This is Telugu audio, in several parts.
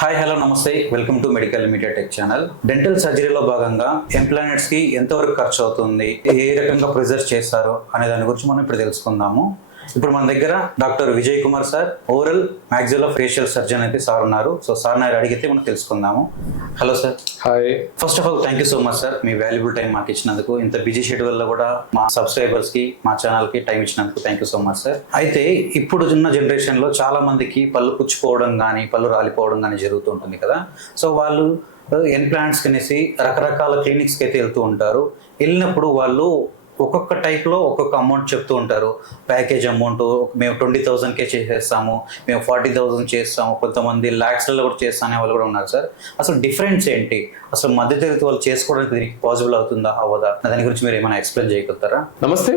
హాయ్ హలో నమస్తే, welcome to medical media tech channel. Dental సర్జరీలో భాగంగా ఇంప్లాంట్స్ కి ఎంతవరకు ఖర్చు అవుతుంది, ఏ రకంగా ప్రిజర్వ్ చేస్తారు అనే దాని గురించి మనం ఇప్పుడు తెలుసుకుందాము. ఇప్పుడు మన దగ్గర doctor Vijay Kumar sir, oral maxillo facial surgeon అయితే సార్ ఉన్నారు. సో సార్ నా అడిగితే మనం తెలుసుకుందాము. Hello sir. Hi. First of all thank you so much sir, me valuable time మాకు ఇచ్చినందుకు. ఇంత బిజీ షెడ్యూల్లో కూడా మా సబ్స్క్రైబర్స్ కి, మా ఛానల్ కి టైం ఇచ్చినందుకు thank you so much sir. అయితే ఇప్పుడు ఉన్న జనరేషన్ లో చాలా మందికి పళ్ళు పుచ్చిపోవడం కానీ, పళ్ళు రాలిపోవడం కానీ జరుగుతుంటుంది కదా. సో వాళ్ళు ఇంప్లాంట్స్ కనేసి రకరకాల క్లినిక్స్కి అయితే వెళ్తూ ఉంటారు. వెళ్ళినప్పుడు వాళ్ళు ఒక్కొక్క టైప్లో ఒక్కొక్క అమౌంట్ చెప్తూ ఉంటారు. ప్యాకేజ్ అమౌంట్ మేము 20,000కే చేసేస్తాము, మేము 40,000 చేస్తాము, కొంతమంది ల్యాక్స్లలో కూడా చేస్తానే వాళ్ళు కూడా ఉన్నారు సార్. అసలు డిఫరెన్స్ ఏంటి, అసలు మధ్యతరగతి వాళ్ళు చేసుకోవడానికి దీనికి పాసిబుల్ అవుతుందా అవ్వదా, దాని గురించి మీరు ఏమైనా ఎక్స్ప్లెయిన్ చేయగలుగుతారా? నమస్తే,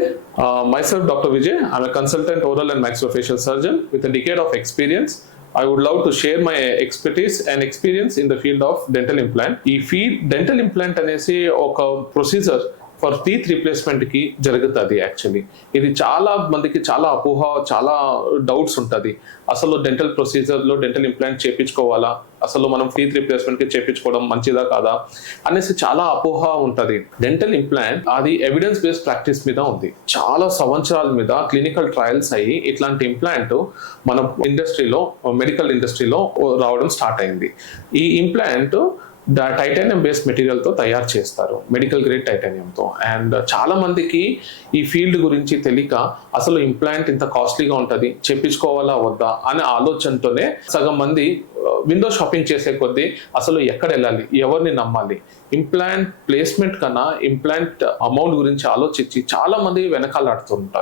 myself Dr. Vijay. I'm a consultant oral and maxillofacial surgeon with a decade of experience. I would love to share my expertise and experience in the field of dental implant. ఈ dental implant అనేసి ఒక ప్రొసీజర్ ఫర్ టీత్ రీప్లేస్మెంట్ కి జరుగుతుంది. యాక్చువల్లీ ఇది చాలా మందికి చాలా అపోహ, చాలా డౌట్స్ ఉంటుంది. అసలు డెంటల్ ప్రొసీజర్లో డెంటల్ ఇంప్లాంట్ చేయించుకోవాలా, అసలు మనం టీత్ రీప్లేస్మెంట్ కి చేయించుకోవడం మంచిదా కాదా అనేసి చాలా అపోహ ఉంటుంది. డెంటల్ ఇంప్లాంట్ అది ఎవిడెన్స్ బేస్డ్ ప్రాక్టీస్ మీద ఉంది. చాలా సంవత్సరాల మీద క్లినికల్ ట్రయల్స్ అయ్యి ఇట్లాంటి ఇంప్లాంట్ మన ఇండస్ట్రీలో, మెడికల్ ఇండస్ట్రీలో రావడం స్టార్ట్ అయింది. ఈ ఇంప్లాంట్ టైటానియం బేస్డ్ మెటీరియల్తో తయారు చేస్తారు, మెడికల్ గ్రేడ్ టైటానియంతో. అండ్ చాలా మందికి ఈ ఫీల్డ్ గురించి తెలియక అసలు ఇంప్లాంట్ ఇంత కాస్ట్లీగా ఉంటుంది, చేయించుకోవాలా వద్దా అనే ఆలోచనతోనే సగం మంది విండో షాపింగ్ చేసే కొద్దీ అసలు ఎక్కడ వెళ్ళాలి, ఎవరిని నమ్మాలి, ఇంప్లాంట్ ప్లేస్మెంట్ కన్నా ఇంప్లాంట్ అమౌంట్ గురించి ఆలోచించి చాలా మంది వెనకాలాడుతుంటారు.